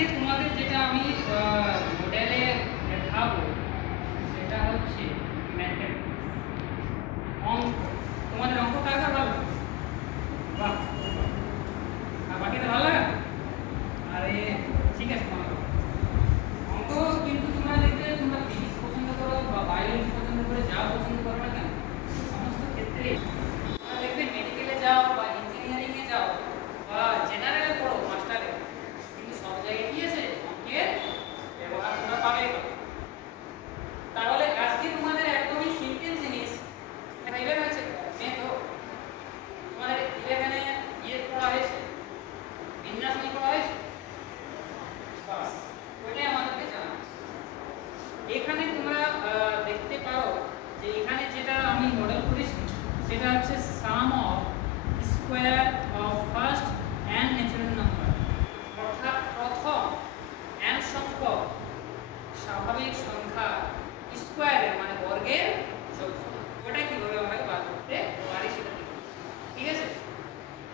আজকে তোমাদের যেটা আমি মডেলে দেখাবো সেটা হচ্ছে ম্যাথমেটিক্স, অঙ্ক। তোমাদের অঙ্ক কার কার ভালো? বাহ, আর বাকিটা ভালো লাগে? আরে ঠিক আছে, তোমার অঙ্ক কিন্তু তোমরা দেখবে, তোমরা ফিজিক্স পছন্দ করো বা বায়োলজি পছন্দ করে যা পছন্দ করো না কেন, সমস্ত ক্ষেত্রে তোমরা দেখবে মেডিকেলে যাও বা ইঞ্জিনিয়ারিং এ যাও বা জেনারেলে পড়ো মাস্টারে, কিন্তু সব জায়গায় কি আছে, অঙ্কের ব্যবহার তোমরা পাবে। তাহলে আজকে তোমাদের একদমই সিম্পল জিনিস, ইলেভেন হচ্ছে মেন তো তোমাদের ইলেভেনে ইয়ে পড়া হয়েছে, বিন্যাস নিয়ে পড়া হয়েছে, বাস ওইটাই আমাদেরকে জানা আছে। এখানে তোমরা দেখতে পারো যে এখানে যেটা আমি মডেল করেছি সেটা হচ্ছে sum of square of first n natural number, অর্থাৎ প্রথম n সংখ্যক স্বাভাবিক সংখ্যা স্কোয়ারের মানে বর্গের যোগফল। ওটা কিভাবে আমরা বার করতে পারি সেটা দেখব, ঠিক আছে?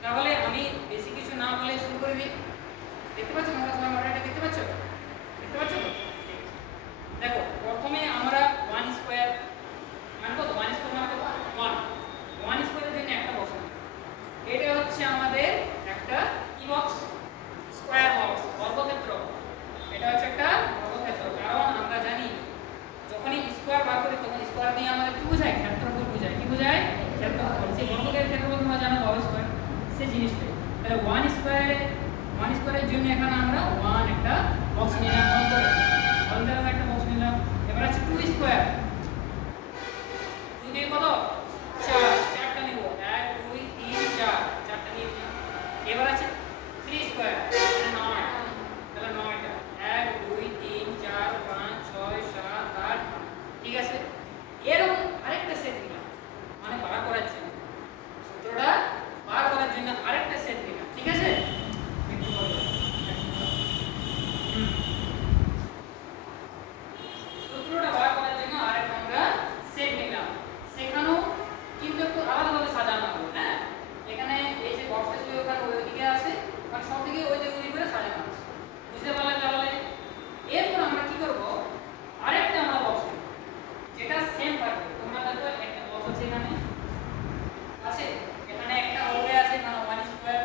তাহলে আমি বেশি কিছু না বলে শুরু করে দিই। দেখতে পাচ্ছ তোমরা, তোমার মডেলটা দেখতে পাচ্ছ? দেখতে পাচ্ছ তো? দেখো, প্রথমে আমরা 1 স্কয়ার মানে কত, 1 স্কয়ার মানে কত, 1 স্কয়ারের জন্য একটা বক্স, এটা হচ্ছে আমাদের একটা কি বক্স, স্কয়ার বক্স, বর্গক্ষেত্র। এটা হচ্ছে একটা বর্গক্ষেত্র, কারণ আমরা জানি যখনই স্কয়ার বার করি তখন স্কয়ার দিয়ে আমাদের কি বোঝায়, ক্ষেত্রফল বোঝায়। কি বোঝায়? ক্ষেত্রফল। সেই বর্গের ক্ষেত্রফল তোমরা জানো বর্গ স্কয়ার, সেই জিনিসটাই। তাহলে 1 স্কয়ারের জন্য এখানে আমরা 1 একটা বক্স নিলাম, অন্তরে একটা বক্স নিলাম। এবার আছে 2 স্কয়ার, 2 দিয়ে কত, 4, 4টা নিব, 1 2 3 4, 4টা নিয়ে নিলাম। এবার আছে 3 স্কয়ার, মানে 9, তাহলে 9টা, 1 2 3 4 5 6 7 8, ঠিক আছে? এরকম আরেকটা সেট নিলাম, মানে বার করার জন্য, সূত্রটা বার করার জন্য আরেকটা সেট নিলাম, ঠিক আছে? একটু বলো, সূত্রটা বার করার জন্য আরেকটা আমরা সেট নিলাম। সেখানেও কিন্তু একটু আলাদাভাবে সাজানো হবে, হ্যাঁ? এখানে এই যে বক্সটা ছিল ওখানে ওইদিকে আছে, আর সব দিকে ওই যে ওই করে সাজানো আছে, বুঝতে পারলে? তাহলে এরপর আমরা কি করব, আরেকটা আমরা বক্স নেব যেটা সেম থাকবে। তোমরা দেখো একটা বক্স আছে, এখানে আছে, এখানে একটা ওরে আছে মানে 1 স্কয়ার,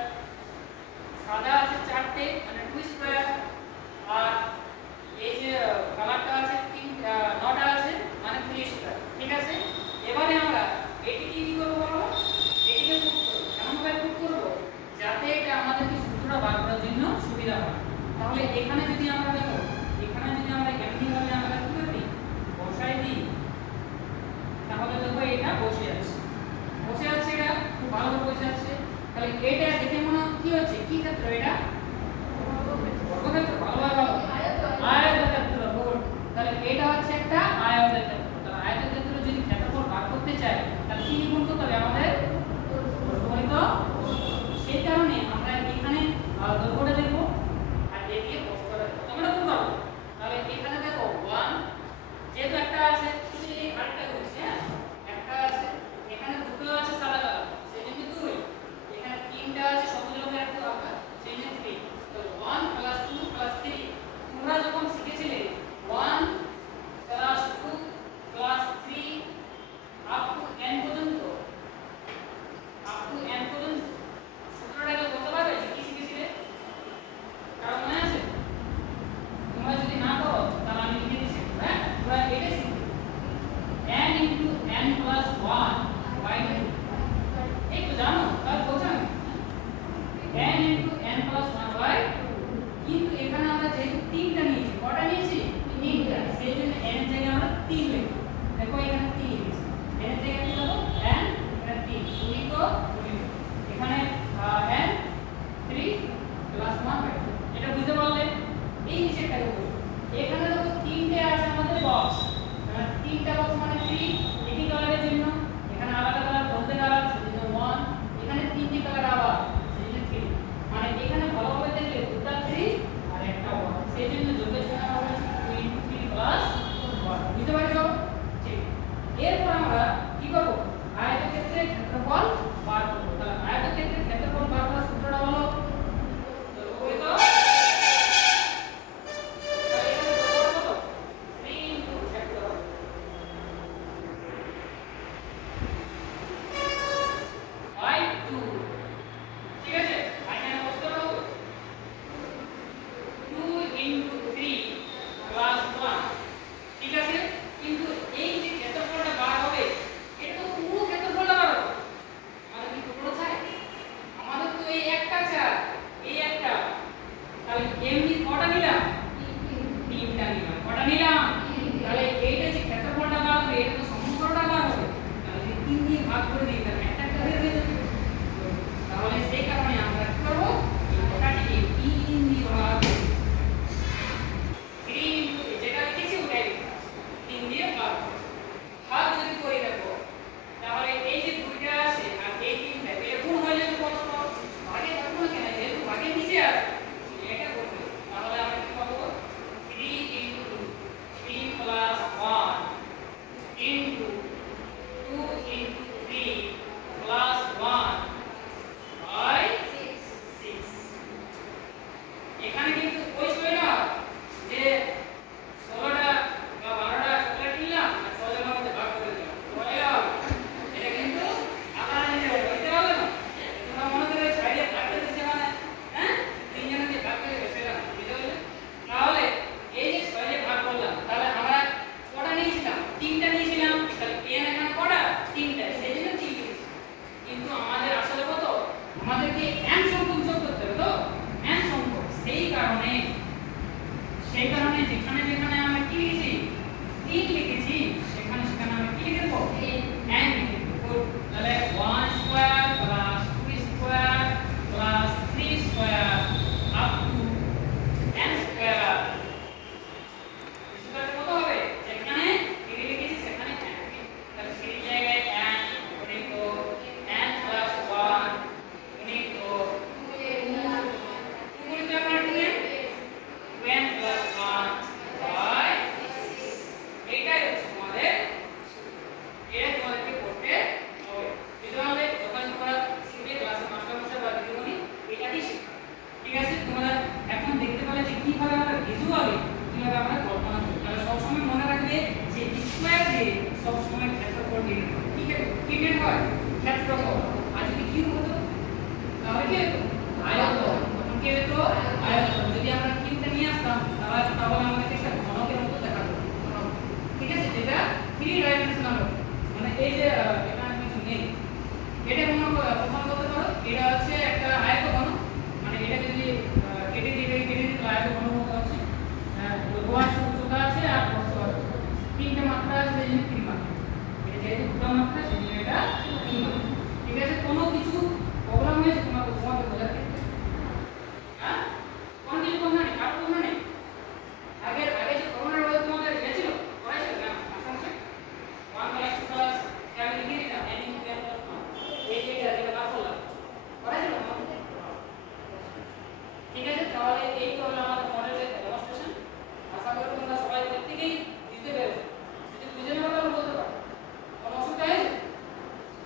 সাদা আছে 4টে মানে 2 স্কয়ার, আর এই যে কালারটা আছে 9টা আছে মানে 3 স্কয়ার, ঠিক আছে? এবারে আমরা এটিকে কি করব বলো, এটিকে পুট করব। কেমন ভাবে পুট করব, যাতে এটা আমাদের কি সূত্রটা বার করার জন্য সুবিধা হয়। তাহলে এখানে যদি আমরা দেখো, এখানে যদি আমরা এমনি ভাবে আমরা কি করি, বসাই দিই, তাহলে দেখো এটা বসে আছে, এটা খুব ভালোভাবে বসে আছে। তাহলে এটা দেখে মনে কি হচ্ছে, কি ক্ষেত্র এটা, বর্গক্ষেত্র, ভালোভাবে বলো, আয়তক্ষেত্র, গুড। তাহলে এটা হচ্ছে একটা আয়তক্ষেত্র। তাহলে আয়তক্ষেত্র যদি ক্ষেত্রফল বার করতে চাই তাহলে কি গুণ করতে হবে আমাদের, বর্গমূল। সেই কারণে আমরা এখানে দৈর্ঘ্যটা দেখব আর এ দিয়ে প্রস্থটা দেখব, তোমরা কি পারো? তাহলে এখানে দেখো 1 যেহেতু একটা আছে, শুধু এই আরেকটা করেছি, হ্যাঁ একটা আছে, এখানে দুটো আছে সাদা কালার সেজন্য 2, এখানে তিনটা আছে সবুজ রঙের একটা আঁকা সেজন্য 3। তো 1 + 2 + 3, তোমরা যখন শিখেছিলে 1 + 2 + 3 আপ টু n পর্যন্ত, সূত্রটাকে বলতে পারবে যে কি শিখেছিলে? কারণ মনে আছে? তোমরা যদি না করো তাহলে আমি লিখে দিচ্ছি, হ্যাঁ? তোমরা এটা শিখবে n * n + 1 / 2, এই তো জানো, তাহলে বোঝান n * n + 1/2। কিন্তু এখানে আমরা যেহেতু 3টা নিয়েছি, কটা নিয়েছি? 3টা, সেই জন্য n এর জায়গায় আমরা 3 লিখব। দেখো এখানে 3 লিখেছি, n এর জায়গায় কি লিখব, n, এখানে 3, 2 তো 2, এখানে n